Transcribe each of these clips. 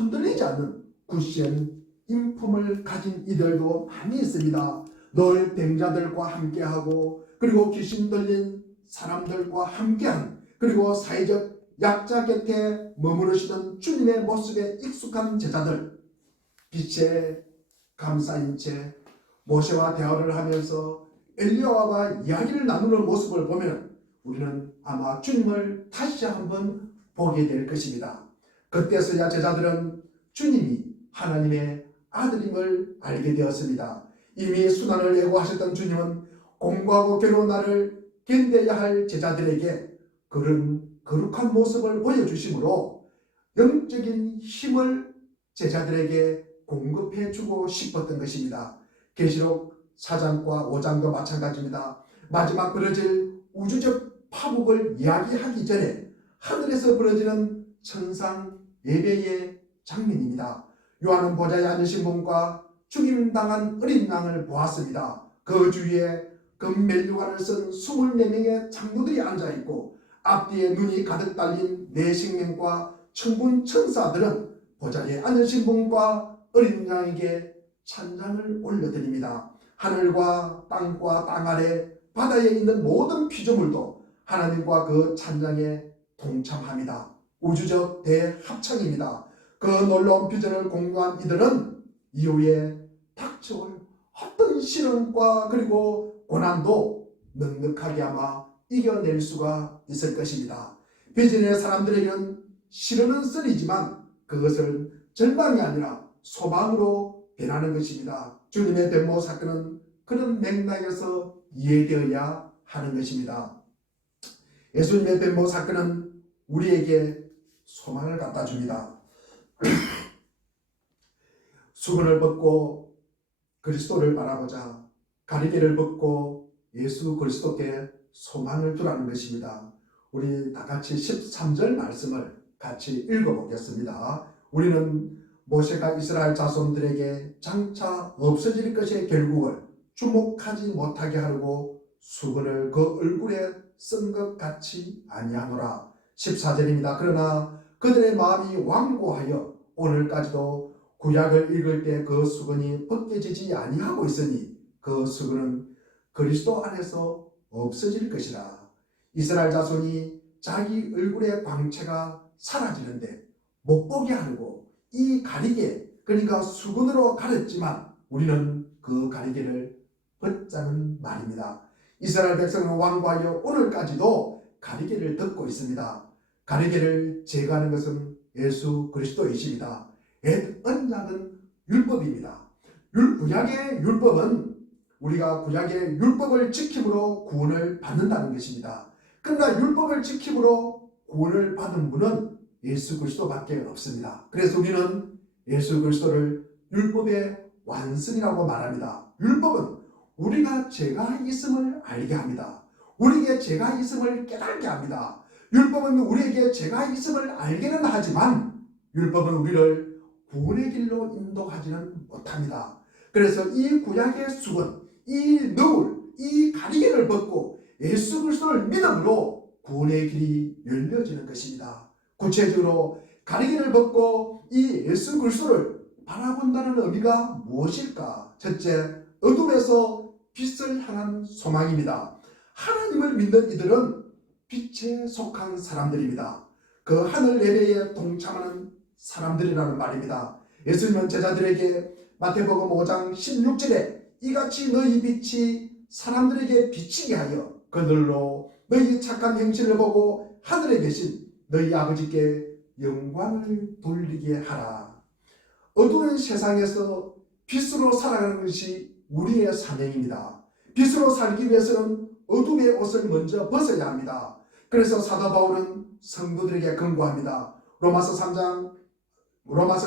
흔들리지 않는 굳센 인품을 가진 이들도 많이 있습니다. 늘 병자들과 함께하고 그리고 귀신 들린 사람들과 함께한 그리고 사회적 약자 곁에 머무르시던 주님의 모습에 익숙한 제자들, 빛에 감싸인 채 모세와 대화를 하면서 엘리야와 이야기를 나누는 모습을 보면 우리는 아마 주님을 다시 한번 보게 될 것입니다. 그때서야 제자들은 주님이 하나님의 아들임을 알게 되었습니다. 이미 수단을 예고하셨던 주님은 공고하고 괴로운 날을 견뎌야 할 제자들에게 그런 거룩한 모습을 보여주심으로 영적인 힘을 제자들에게 공급해 주고 싶었던 것입니다. 계시록 4장과 5장도 마찬가지입니다. 마지막 벌어질 우주적 파국을 이야기하기 전에 하늘에서 벌어지는 천상 예배의 장면입니다. 요한은 보좌에 앉으신 분과 죽임당한 어린 양을 보았습니다. 그 주위에 금멜류관을 쓴 24명의 장로들이 앉아있고 앞뒤에 눈이 가득 달린 네 생명과 천군 천사들은 보좌에 앉으신 분과 어린 양에게 찬양을 올려드립니다. 하늘과 땅과 땅 아래 바다에 있는 모든 피조물도 하나님과 그 찬양에 동참합니다. 우주적 대합창입니다. 그 놀라운 비전을 공유한 이들은 이후에 닥쳐올 어떤 시련과 그리고 고난도 넉넉하게 아마 이겨낼 수가 있을 것입니다. 비전의 사람들에게는 시련은 쓰리지만 그것을 절망이 아니라 소망으로 변하는 것입니다. 주님의 변모 사건은 그런 맥락에서 이해되어야 하는 것입니다. 예수님의 변모 사건은 우리에게 소망을 갖다 줍니다. 수건을 벗고 그리스도를 바라보자. 가리개를 벗고 예수 그리스도께 소망을 두라는 것입니다. 우리 다 같이 13절 말씀을 같이 읽어보겠습니다. 우리는 모세가 이스라엘 자손들에게 장차 없어질 것의 결국을 주목하지 못하게 하려고 수건을 그 얼굴에 쓴 것 같이 아니하노라. 14절입니다. 그러나 그들의 마음이 완고하여 오늘까지도 구약을 읽을 때 그 수건이 벗겨지지 아니하고 있으니 그 수건은 그리스도 안에서 없어질 것이라. 이스라엘 자손이 자기 얼굴의 광채가 사라지는데 못 보게 하려고 이 가리개, 그러니까 수건으로 가렸지만 우리는 그 가리개를 벗자는 말입니다. 이스라엘 백성은 완고하여 오늘까지도 가리개를 덮고 있습니다. 가리개를 제거하는 것은 예수 그리스도이십니다. 옛 언약은 율법입니다. 구약의 율법은 우리가 구약의 율법을 지킴으로 구원을 받는다는 것입니다. 그러나 율법을 지킴으로 구원을 받은 분은 예수 그리스도밖에 없습니다. 그래서 우리는 예수 그리스도를 율법의 완성이라고 말합니다. 율법은 우리가 죄가 있음을 알게 합니다. 우리에게 죄가 있음을 깨닫게 합니다. 율법은 우리에게 죄가 있음을 알게는 하지만 율법은 우리를 구원의 길로 인도하지는 못합니다. 그래서 이 구약의 수건, 이 너울, 이 가리개를 벗고 예수 그리스도를 믿음으로 구원의 길이 열려지는 것입니다. 구체적으로 가리개를 벗고 이 예수 그리스도를 바라본다는 의미가 무엇일까? 첫째, 어둠에서 빛을 향한 소망입니다. 하나님을 믿는 이들은 빛에 속한 사람들입니다. 그 하늘 예배에 동참하는 사람들이라는 말입니다. 예수님은 제자들에게 마태복음 5장 16절에 이같이 너희 빛이 사람들에게 비치게 하여 그들로 너희 착한 행실을 보고 하늘에 계신 너희 아버지께 영광을 돌리게 하라. 어두운 세상에서 빛으로 살아가는 것이 우리의 사명입니다. 빛으로 살기 위해서는 어둠의 옷을 먼저 벗어야 합니다. 그래서 사도 바울은 성도들에게 권고합니다. 로마서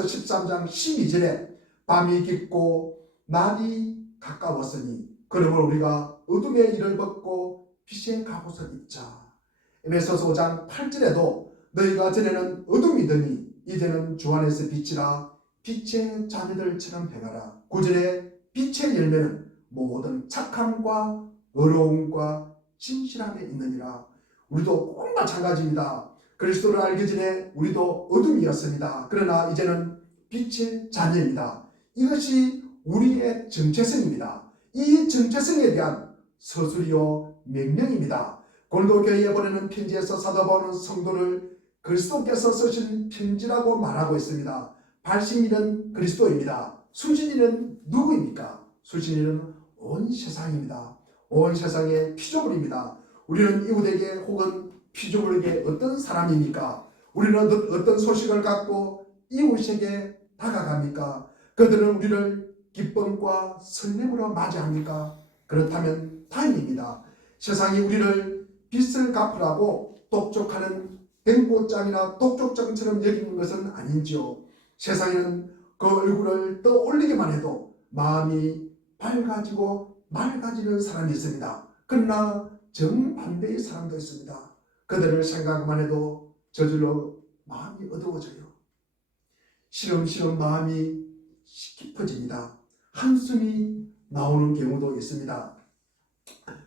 13장 12절에 밤이 깊고 낮이 가까웠으니 그러므로 우리가 어둠의 일을 벗고 빛의 갑옷을 입자. 에베소서 5장 8절에도 너희가 전에는 어둠이더니 이제는 주 안에서 빛이라 빛의 자녀들처럼 행하라. 9절에 빛의 열매는 모든 착함과 의로움과 진실함에 있느니라. 우리도 꼭 마찬가지입니다. 그리스도를 알기 전에 우리도 어둠이었습니다. 그러나 이제는 빛의 자녀입니다. 이것이 우리의 정체성입니다. 이 정체성에 대한 서술이요 명령입니다. 고린도교회에 보내는 편지에서 사도 바울은 성도를 그리스도께서 쓰신 편지라고 말하고 있습니다. 발신인은 그리스도입니다. 수신인은 누구입니까? 수신인은 온 세상입니다. 온 세상의 피조물입니다. 우리는 이웃에게 혹은 피조물에게 어떤 사람입니까? 우리는 어떤 소식을 갖고 이웃에게 다가갑니까? 그들은 우리를 기쁨과 설렘으로 맞이합니까? 그렇다면 다행입니다. 세상이 우리를 빚을 갚으라고 독촉하는 댕꽃장이나 독촉장처럼 여기는 것은 아닌지요. 세상에는 그 얼굴을 떠올리기만 해도 마음이 밝아지고 맑아지는 사람이 있습니다. 그러나 정반대의 사람도 있습니다. 그들을 생각만 해도 저절로 마음이 어두워져요. 시름시름 마음이 깊어집니다. 한숨이 나오는 경우도 있습니다.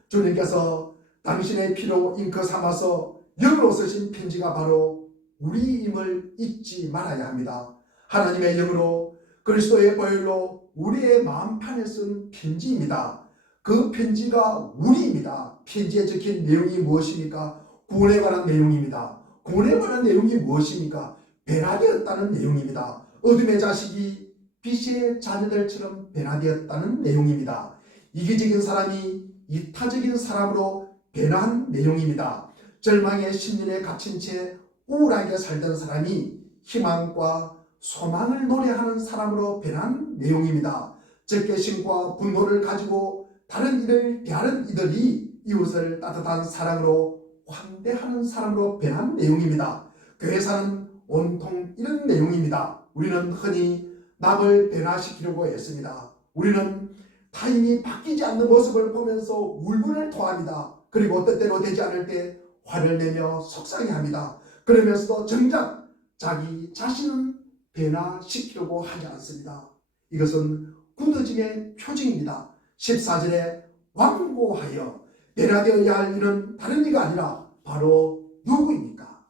주님께서 당신의 피로 잉크 삼아서 영으로 쓰신 편지가 바로 우리임을 잊지 말아야 합니다. 하나님의 영으로 그리스도의 보혈로 우리의 마음판에 쓴 편지입니다. 그 편지가 우리입니다. 편지에 적힌 내용이 무엇입니까? 구원에 관한 내용입니다. 구원에 관한 내용이 무엇입니까? 변화되었다는 내용입니다. 어둠의 자식이 빛의 자녀들처럼 변화되었다는 내용입니다. 이기적인 사람이 이타적인 사람으로 변화한 내용입니다. 절망의 심년에 갇힌 채 우울하게 살던 사람이 희망과 소망을 노래하는 사람으로 변한 내용입니다. 적개심과 분노를 가지고 다른 이를 대하는 이들이 이웃을 따뜻한 사랑으로 환대하는 사람으로 변한 내용입니다. 교회사는 온통 이런 내용입니다. 우리는 흔히 남을 변화시키려고 했습니다. 우리는 타인이 바뀌지 않는 모습을 보면서 울분을 토합니다. 그리고 때때로 되지 않을 때 화를 내며 속상해합니다. 그러면서도 정작 자기 자신은 변화시키려고 하지 않습니다. 이것은 굳어짐의 표징입니다. 14절에 완고하여 변화되어야 할 이는 다른 이가 아니라 바로 누구입니까?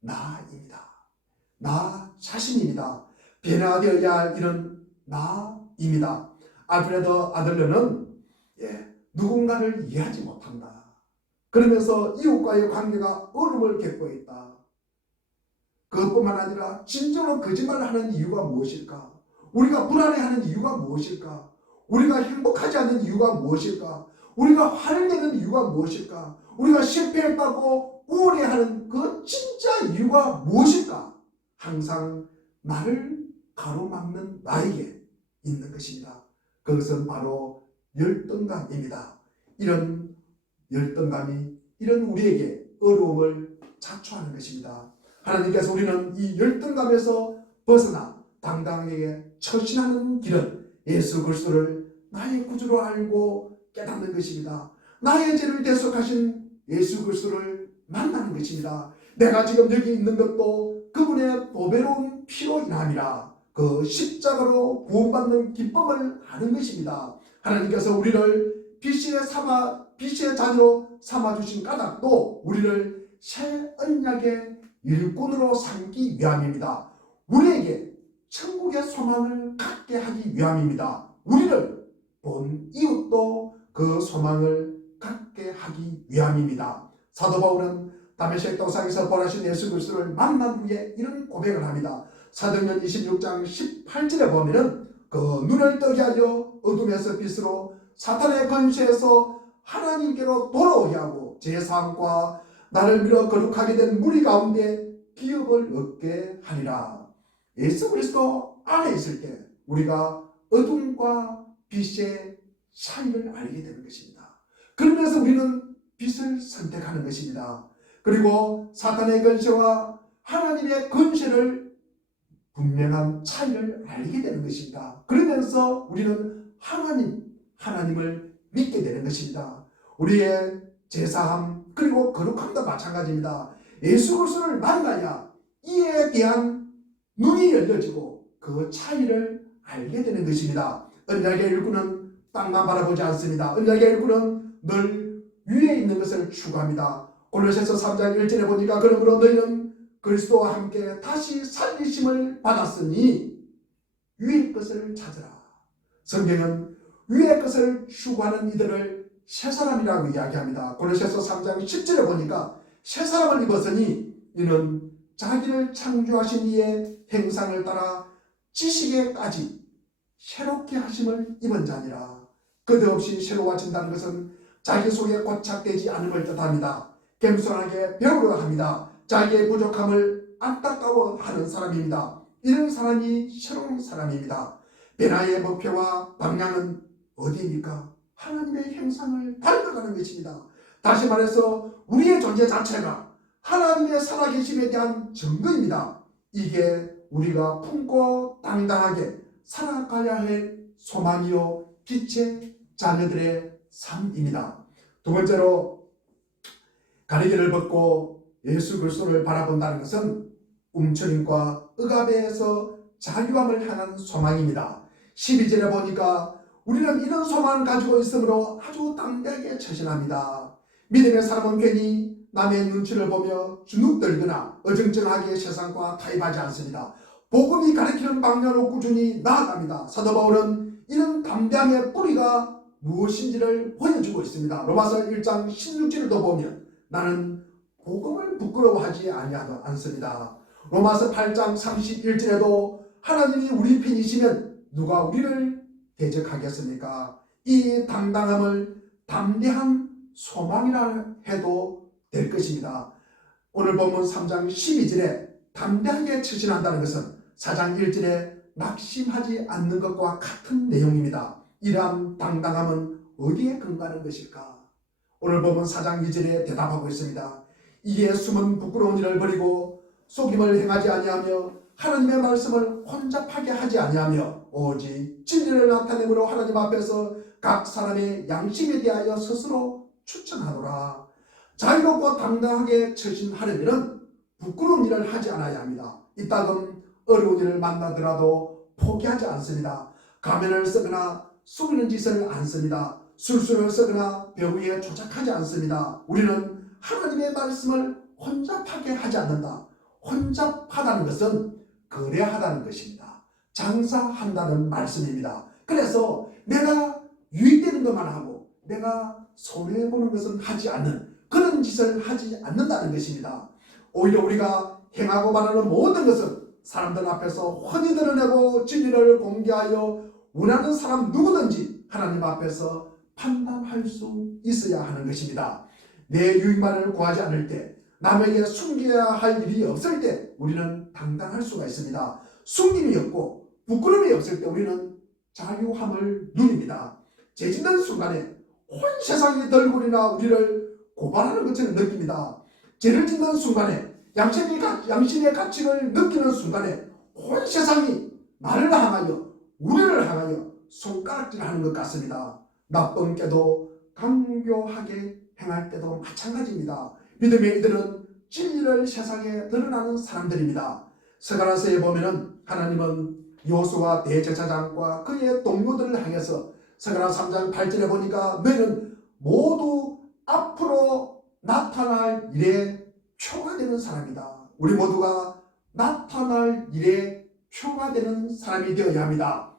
나입니다. 나 자신입니다. 변화되어야 할 이는 나입니다. 알프레드 아들러는 누군가를 이해하지 못한다. 그러면서 이웃과의 관계가 어려움을 겪고 있다. 그것뿐만 아니라 진정으로 거짓말을 하는 이유가 무엇일까? 우리가 불안해하는 이유가 무엇일까? 우리가 행복하지 않는 이유가 무엇일까? 우리가 화를 내는 이유가 무엇일까? 우리가 실패했다고 우울해하는 그 진짜 이유가 무엇일까? 항상 나를 가로막는 나에게 있는 것입니다. 그것은 바로 열등감입니다. 이런 열등감이 이런 우리에게 어려움을 자초하는 것입니다. 하나님께서 우리는 이 열등감에서 벗어나 당당하게 처신하는 길은 예수 그리스도를 나의 구주로 알고 깨닫는 것입니다. 나의 죄를 대속하신 예수 그리스도를 만나는 것입니다. 내가 지금 여기 있는 것도 그분의 보배로운 피로 인함이라 그 십자가로 구원받는 기쁨을 아는 것입니다. 하나님께서 우리를 빛의 자녀로 삼아주신 까닭도 우리를 새 언약의 일꾼으로 삼기 위함입니다. 우리에게 천국의 소망을 갖게 하기 위함입니다. 우리를 본 이웃도 그 소망을 갖게 하기 위함입니다. 사도 바울은 다메섹 도상에서 벌하신 예수 그리스도를 만난 후에 이런 고백을 합니다. 사도행전 26장 18절에 보면은 그 눈을 뜨게 하려 어둠에서 빛으로 사탄의 권세에서 하나님께로 돌아오게 하고 제사함과 나를 밀어 거룩하게 된 무리 가운데 기업을 얻게 하리라. 예수 그리스도 안에 있을 때 우리가 어둠과 빛의 차이를 알게 되는 것입니다. 그러면서 우리는 빛을 선택하는 것입니다. 그리고 사탄의 권세와 하나님의 권세를 분명한 차이를 알게 되는 것입니다. 그러면서 우리는 하나님을 믿게 되는 것입니다. 우리의 제사함 그리고 거룩함도 마찬가지입니다. 예수 그리스도를 만나야 이에 대한 눈이 열려지고 그 차이를 알게 되는 것입니다. 언약의 일꾼은 땅만 바라보지 않습니다. 언약의 일꾼은 늘 위에 있는 것을 추구합니다. 골로새서 3장 1절에 보니까 그러므로 너희는 그리스도와 함께 다시 살리심을 받았으니 위의 것을 찾으라. 성경은 위의 것을 추구하는 이들을 새 사람이라고 이야기합니다. 고린도서 3장 10절에 보니까 새 사람을 입었으니 이는 자기를 창조하신 이의 형상을 따라 지식에까지 새롭게 하심을 입은 자니라. 그대없이 새로워진다는 것은 자기 속에 고착되지 않음을 뜻합니다. 겸손하게 배우려 합니다. 자기의 부족함을 안타까워하는 사람입니다. 이런 사람이 새로운 사람입니다. 변화의 목표와 방향은 어디입니까? 하나님의 형상을 닮아가는 것입니다. 다시 말해서 우리의 존재 자체가 하나님의 살아계심에 대한 증거입니다. 이게 우리가 품고 당당하게 살아가야 할 소망이요 빛의 자녀들의 삶입니다. 두 번째로 가리개를 벗고 예수 그리스도를 바라본다는 것은 움츠림과 억압에서 자유함을 향한 소망입니다. 12절에 보니까 우리는 이런 소망을 가지고 있으므로 아주 담대하게 처신합니다. 믿음의 사람은 괜히 남의 눈치를 보며 주눅들거나 어정쩡하게 세상과 타협하지 않습니다. 복음이 가리키는 방향으로 꾸준히 나아갑니다. 사도 바울은 이런 담대함의 뿌리가 무엇인지를 보여주고 있습니다. 로마서 1장 16절을 더 보면 나는 복음을 부끄러워하지 않습니다. 로마서 8장 31절에도 하나님이 우리 편이시면 누가 우리를 대적하겠습니까? 이 당당함을 담대한 소망이라 해도 될 것입니다. 오늘 본문 3장 12절에 담대하게 처신한다는 것은 4장 1절에 낙심하지 않는 것과 같은 내용입니다. 이러한 당당함은 어디에 근거하는 것일까? 오늘 본문 4장 2절에 대답하고 있습니다. 이에 숨은 부끄러운 일을 버리고 속임을 행하지 아니하며 하나님의 말씀을 혼잡하게 하지 아니하며 오직 진리를 나타내므로 하나님 앞에서 각 사람의 양심에 대하여 스스로 추천하노라. 자유롭고 당당하게 처신하려면 부끄러운 일을 하지 않아야 합니다. 이따금 어려운 일을 만나더라도 포기하지 않습니다. 가면을 쓰거나 숨기는 짓을 안 씁니다. 술수를 쓰거나 벽 위에 조작하지 않습니다. 우리는 하나님의 말씀을 혼잡하게 하지 않는다. 혼잡하다는 것은 거래하다는 것입니다. 장사한다는 말씀입니다. 그래서 내가 유익되는 것만 하고 내가 손해보는 것은 하지 않는 그런 짓을 하지 않는다는 것입니다. 오히려 우리가 행하고 말하는 모든 것은 사람들 앞에서 훤히 드러내고 진리를 공개하여 원하는 사람 누구든지 하나님 앞에서 판단할 수 있어야 하는 것입니다. 내 유익만을 구하지 않을 때, 남에게 숨겨야 할 일이 없을 때 우리는 당당할 수가 있습니다. 숨김이 없고 부끄러움이 없을 때 우리는 자유함을 누립니다. 죄짓는 순간에 온 세상이 덜굴이나 우리를 고발하는 것처럼 느낍니다. 죄를 짓는 순간에 양심의 가치를 느끼는 순간에 온 세상이 나를 향하여 우리를 향하여 손가락질하는 것 같습니다. 나쁜 깨도 강교하게 행할 때도 마찬가지입니다. 믿음의 이들은 진리를 세상에 드러나는 사람들입니다. 스가랴서에 보면은 하나님은 여호수아 대제사장과 그의 동료들을 향해서 스가랴 3장 8절에 보니까 너희는 모두 앞으로 나타날 일에 표가 되는 사람이다. 우리 모두가 나타날 일에 표가 되는 사람이 되어야 합니다.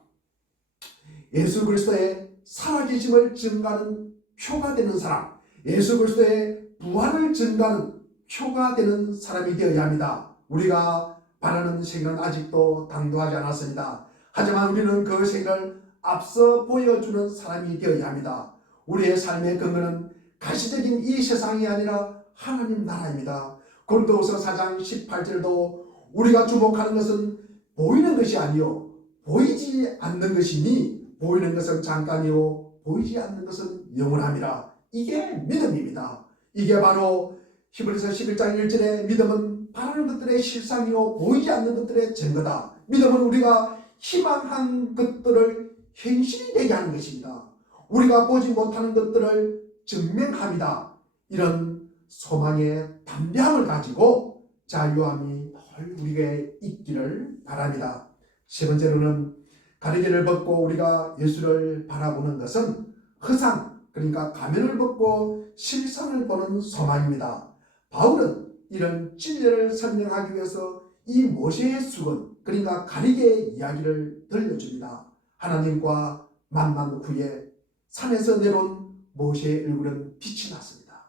예수 그리스도의 살아계심을 증가하는 표가 되는 사람, 예수 그리스도의 부활을 증가하는 표가 되는 사람이 되어야 합니다. 우리가 바라는 세계는 아직도 당도하지 않았습니다. 하지만 우리는 그 세계를 앞서 보여주는 사람이 되어야 합니다. 우리의 삶의 근거는 가시적인 이 세상이 아니라 하나님 나라입니다. 고린도후서 4장 18절도 우리가 주목하는 것은 보이는 것이 아니요 보이지 않는 것이니 보이는 것은 잠깐이요 보이지 않는 것은 영원합니다. 이게 믿음입니다. 이게 바로 히브리서 11장 1절에 믿음은 바라는 것들의 실상이요 보이지 않는 것들의 증거다. 믿음은 우리가 희망한 것들을 현실이 되게 하는 것입니다. 우리가 보지 못하는 것들을 증명합니다. 이런 소망의 담대함을 가지고 자유함이 늘 우리에게 있기를 바랍니다. 세 번째로는 가리개를 벗고 우리가 예수를 바라보는 것은 허상, 그러니까 가면을 벗고 실상을 보는 소망입니다. 바울은 이런 진리를 설명하기 위해서 이 모세의 수건, 그러니까 가리개의 이야기를 들려줍니다. 하나님과 만난 후에 산에서 내려온 모세의 얼굴은 빛이 났습니다.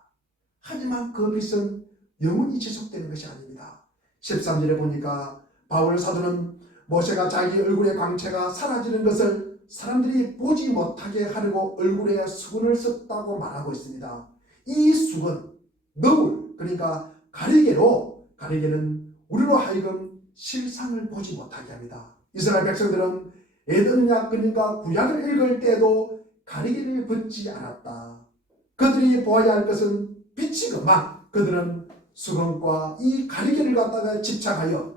하지만 그 빛은 영원히 지속되는 것이 아닙니다. 13절에 보니까 바울 사도는 모세가 자기 얼굴의 광채가 사라지는 것을 사람들이 보지 못하게 하려고 얼굴에 수건을 썼다고 말하고 있습니다. 이 수건, 너울, 그러니까 가리개는 우리로 하여금 실상을 보지 못하게 합니다. 이스라엘 백성들은 에덴약, 그러니까 구약을 읽을 때도 가리개를 벗지 않았다. 그들이 보아야 할 것은 빛이건만 그들은 수건과 이 가리개를 갖다가 집착하여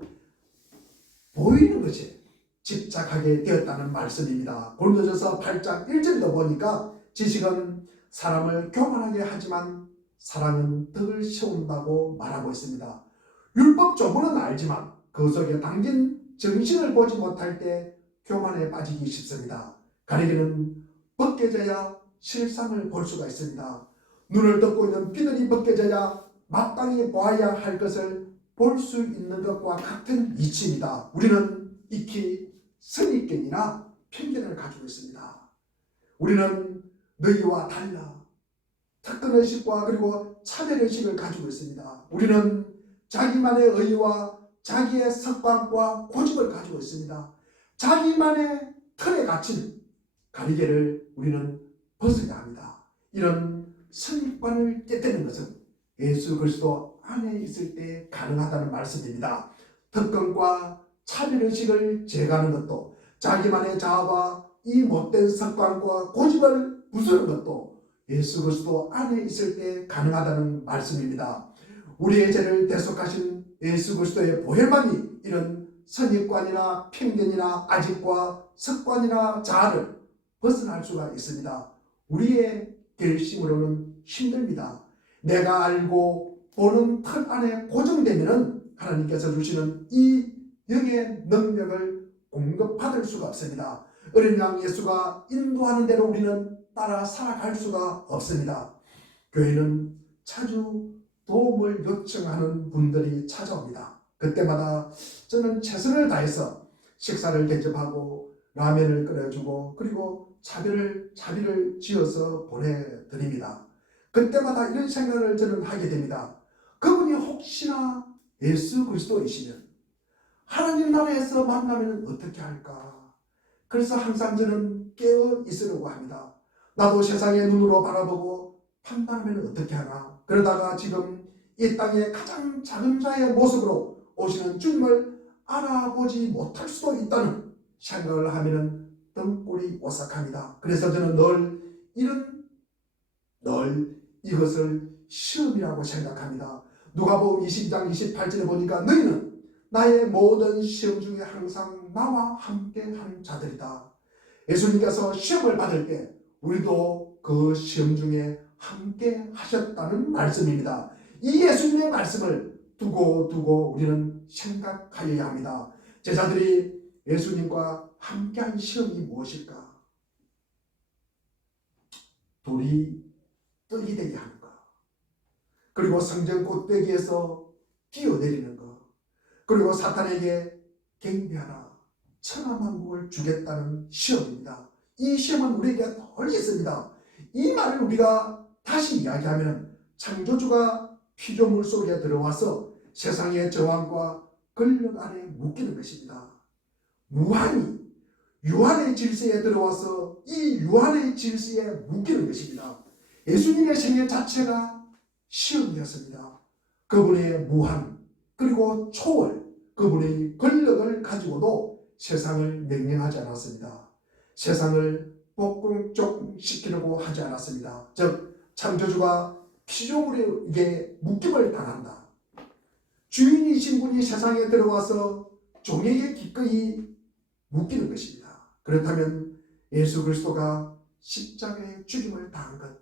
보이는 것에 집착하게 되었다는 말씀입니다. 고린도전서 8장 1절도 보니까 지식은 사람을 교만하게 하지만 사랑은 덕을 세운다고 말하고 있습니다. 율법 조문은 알지만 그 속에 담긴 정신을 보지 못할 때 교만에 빠지기 쉽습니다. 가리개는 벗겨져야 실상을 볼 수가 있습니다. 눈을 덮고 있는 비늘이 벗겨져야 마땅히 보아야 할 것을 볼 수 있는 것과 같은 이치입니다. 우리는 익히 선입견이나 편견을 가지고 있습니다. 우리는 너희와 달라 특권의식과 그리고 차별의식을 가지고 있습니다. 우리는 자기만의 의의와 자기의 습관과 고집을 가지고 있습니다. 자기만의 틀에 갇힌 가리개를 우리는 벗어야 합니다. 이런 선입관을 깨뜨리는 것은 예수 그리스도 안에 있을 때 가능하다는 말씀입니다. 특권과 차별의식을 제거하는 것도, 자기만의 자아와 이 못된 습관과 고집을 부수는 것도 예수 그리스도 안에 있을 때 가능하다는 말씀입니다. 우리의 죄를 대속하신 예수 그리스도의 보혈만이 이런 선입관이나 편견이나 아집과 습관이나 자아를 벗어날 수가 있습니다. 우리의 결심으로는 힘듭니다. 내가 알고 보는 틀 안에 고정되면 하나님께서 주시는 이 영의 능력을 공급받을 수가 없습니다. 어린 양 예수가 인도하는 대로 우리는 따라 살아갈 수가 없습니다. 교회는 자주 도움을 요청하는 분들이 찾아옵니다. 그때마다 저는 최선을 다해서 식사를 대접하고 라면을 끓여주고 그리고 자비를 지어서 보내드립니다. 그때마다 이런 생각을 저는 하게 됩니다. 그분이 혹시나 예수 그리스도이시면 하나님 나라에서 만나면 어떻게 할까? 그래서 항상 저는 깨어 있으려고 합니다. 나도 세상의 눈으로 바라보고 판단하면 어떻게 하나? 그러다가 지금 이 땅의 가장 작은 자의 모습으로 오시는 주님을 알아보지 못할 수도 있다는 생각을 하면 등골이 오싹합니다. 그래서 저는 늘 이것을 시험이라고 생각합니다. 누가복음 22장 28절에 보니까 너희는 나의 모든 시험 중에 항상 나와 함께 한 자들이다. 예수님께서 시험을 받을 때 우리도 그 시험 중에 함께 하셨다는 말씀입니다. 이 예수님의 말씀을 두고 우리는 생각하여야 합니다. 제자들이 예수님과 함께한 시험이 무엇일까? 돌이 떡이 되게 하는 것, 그리고 성전 꼭대기에서 뛰어내리는 것, 그리고 사탄에게 경배하라 천하만국을 주겠다는 시험입니다. 이 시험은 우리에게 늘 있습니다. 이 말을 우리가 다시 이야기하면 창조주가 피조물 속에 들어와서 세상의 저항과 권력 안에 묶이는 것입니다. 무한히 유한의 질서에 들어와서 이 유한의 질서에 묶이는 것입니다. 예수님의 생애 자체가 시험이었습니다. 그분의 무한 그리고 초월, 그분의 권력을 가지고도 세상을 명령하지 않았습니다. 세상을 복종시키려고 하지 않았습니다. 즉 창조주가 피조물에게 묶임을 당한다. 주인이신 분이 세상에 들어와서 종에게 기꺼이 묶이는 것입니다. 그렇다면 예수 그리스도가 십자가의 죽임을 당한 것,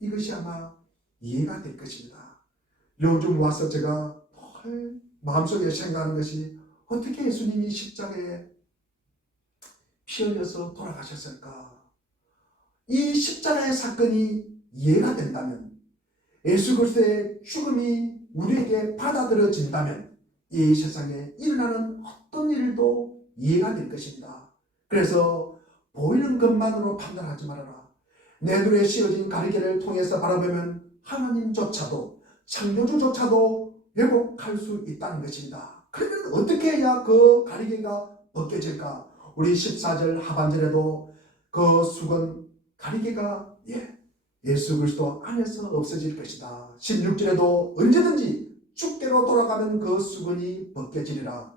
이것이 아마 이해가 될 것입니다. 요즘 와서 제가 늘 마음속에 생각하는 것이 어떻게 예수님이 십자가에 피 흘려서 돌아가셨을까? 이 십자가의 사건이 이해가 된다면 예수 그리스도의 죽음이 우리에게 받아들여진다면 이 세상에 일어나는 어떤 일도 이해가 될 것입니다. 그래서 보이는 것만으로 판단하지 말아라. 내 눈에 씌어진 가리개를 통해서 바라보면 하나님조차도 창조주조차도 왜곡할 수 있다는 것입니다. 그러면 어떻게 해야 그 가리개가 벗겨질까? 우리 14절 하반절에도 그 수건 가리개가 예수 그리스도 안에서 없어질 것이다. 16절에도 언제든지 주께로 돌아가면 그 수건이 벗겨지리라.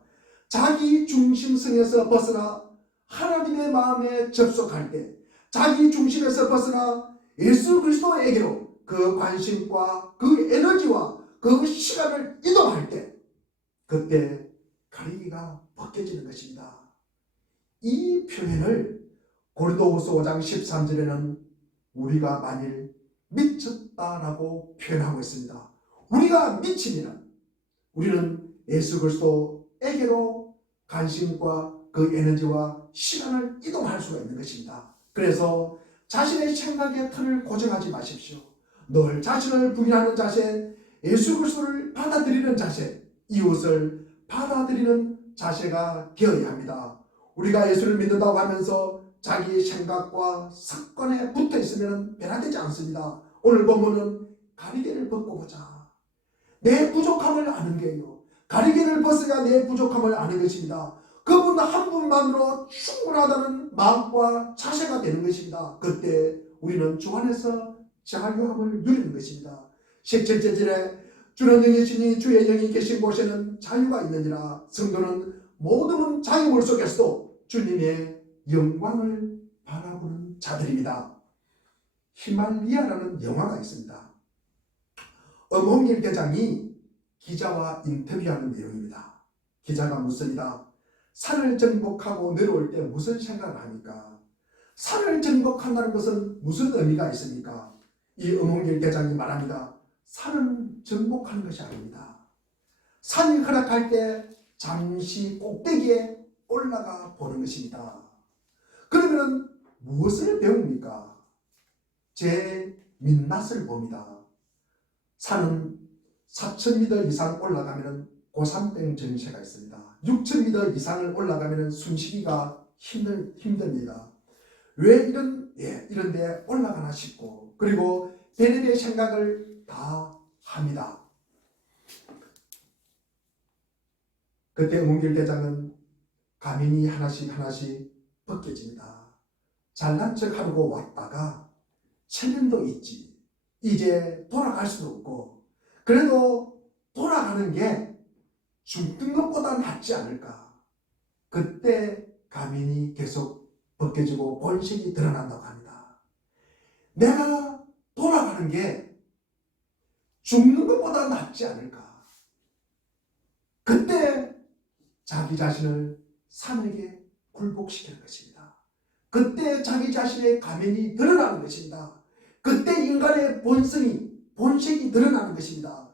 자기 중심성에서 벗어나 하나님의 마음에 접속할 때, 자기 중심에서 벗어나 예수 그리스도에게로 그 관심과 그 에너지와 그 시간을 이동할 때, 그때 가리개가 벗겨지는 것입니다. 이 표현을 고린도후서 5장 13절에는 우리가 만일 미쳤다라고 표현하고 있습니다. 우리가 미치면 우리는 예수 그리스도에게로 관심과 그 에너지와 시간을 이동할 수가 있는 것입니다. 그래서 자신의 생각의 틀을 고정하지 마십시오. 늘 자신을 부인하는 자세, 예수 그리스도를 받아들이는 자세, 이웃을 받아들이는 자세가 되어야 합니다. 우리가 예수를 믿는다고 하면서 자기 생각과 습관에 붙어 있으면 변화되지 않습니다. 오늘 본문은 가리개를 벗고 보자. 내 부족함을 아는 게요. 가리개를 벗어야 내 부족함을 아는 것입니다. 그분 한 분만으로 충분하다는 마음과 자세가 되는 것입니다. 그때 우리는 주 안에서 자유함을 누리는 것입니다. 17절에 주는 영이시니 주의 영이 계신 곳에는 자유가 있느니라. 성도는 모든 자유물 속에서도 주님의 영광을 바라보는 자들입니다. 히말리아라는 영화가 있습니다. 엄홍길 대장이 기자와 인터뷰하는 내용입니다. 기자가 묻습니다. 산을 정복하고 내려올 때 무슨 생각을 합니까? 산을 정복한다는 것은 무슨 의미가 있습니까? 이 엄홍길 대장이 말합니다. 산은 정복하는 것이 아닙니다. 산이 허락할 때 잠시 꼭대기에 올라가 보는 것입니다. 그러면 무엇을 배웁니까? 제 민낯을 봅니다. 산은 4,000m 이상 올라가면 고산병 증세가 있습니다. 6,000m 이상을 올라가면 숨쉬기가 힘듭니다. 왜 이런 데 올라가나 싶고, 그리고 베레의 생각을 다 합니다. 그때 엄홍길 대장은 가면이 하나씩 벗겨집니다. 잘난 척하고 왔다가 체면도 있지. 이제 돌아갈 수도 없고, 그래도 돌아가는 게 죽는 것보다 낫지 않을까. 그때 가면이 계속 벗겨지고 본색이 드러난다고 합니다. 내가 돌아가는 게 죽는 것보다 낫지 않을까. 그때 자기 자신을 산에게 굴복시키는 것입니다. 그때 자기 자신의 가면이 드러나는 것입니다. 그때 인간의 본색이 드러나는 것입니다.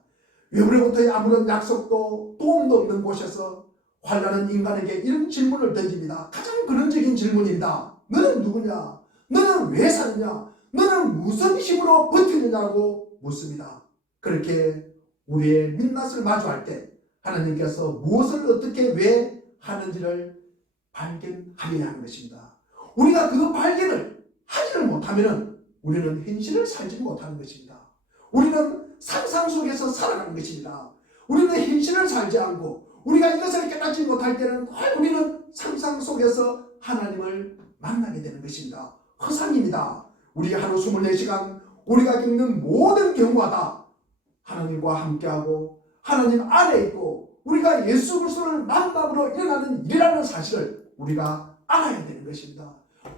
외부로부터의 아무런 약속도 도움도 없는 곳에서 환난은 인간에게 이런 질문을 던집니다. 가장 근원적인 질문입니다. 너는 누구냐? 너는 왜 사느냐? 너는 무슨 힘으로 버티느냐고 묻습니다. 그렇게 우리의 민낯을 마주할 때 하나님께서 무엇을 어떻게 왜 하는지를 발견하려야 하는 것입니다. 우리가 그 발견을 하지를 못하면 우리는 현실을 살지 못하는 것입니다. 우리는 상상 속에서 살아가는 것입니다. 우리는 현실을 살지 않고 우리가 이것을 깨닫지 못할 때는 우리는 상상 속에서 하나님을 만나게 되는 것입니다. 허상입니다. 우리 하루 24시간 우리가 겪는 모든 경우마다 하나님과 함께하고 하나님 안에 있고 우리가 예수 그리스도를 만남으로 일어나는 일이라는 사실을 우리가 알아야 되는 것입니다.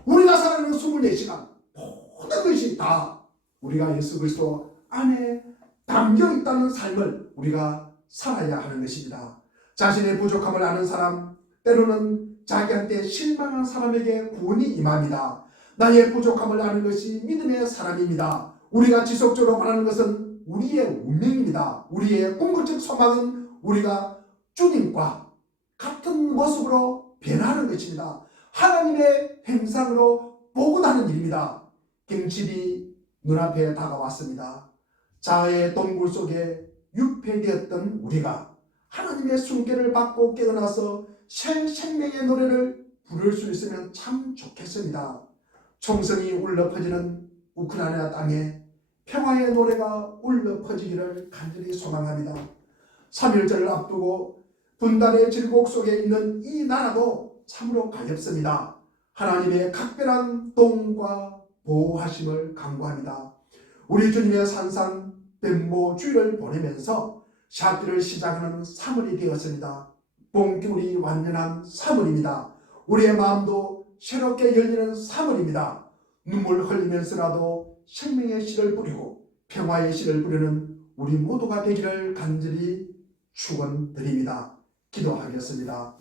우리가 살아가는 24시간 모든 것이 다 우리가 예수 그리스도 안에 담겨 있다는 삶을 우리가 살아야 하는 것입니다. 자신의 부족함을 아는 사람, 때로는 자기한테 실망한 사람에게 구원이 임합니다. 나의 부족함을 아는 것이 믿음의 사람입니다. 우리가 지속적으로 바라는 것은 우리의 운명입니다. 우리의 궁극적 소망은 우리가 주님과 같은 모습으로 변하는 것입니다. 하나님의 형상으로 복원하는 일입니다. 경칩이 눈앞에 다가왔습니다. 자아의 동굴 속에 유폐되었던 우리가 하나님의 숨결을 받고 깨어나서 새 생명의 노래를 부를 수 있으면 참 좋겠습니다. 총성이 울려 퍼지는 우크라이나 땅에 평화의 노래가 울려 퍼지기를 간절히 소망합니다. 3.1절을 앞두고 분단의 질곡 속에 있는 이 나라도 참으로 가엾습니다. 하나님의 각별한 도움과 보호하심을 간구합니다. 우리 주님의 산상 뱀모 주일을 보내면서 샤기를 시작하는 3월이 되었습니다. 봄기운이 완전한 3월입니다. 우리의 마음도 새롭게 열리는 3월입니다. 눈물 흘리면서라도 생명의 씨를 뿌리고 평화의 씨를 뿌리는 우리 모두가 되기를 간절히 축원드립니다. 기도하겠습니다.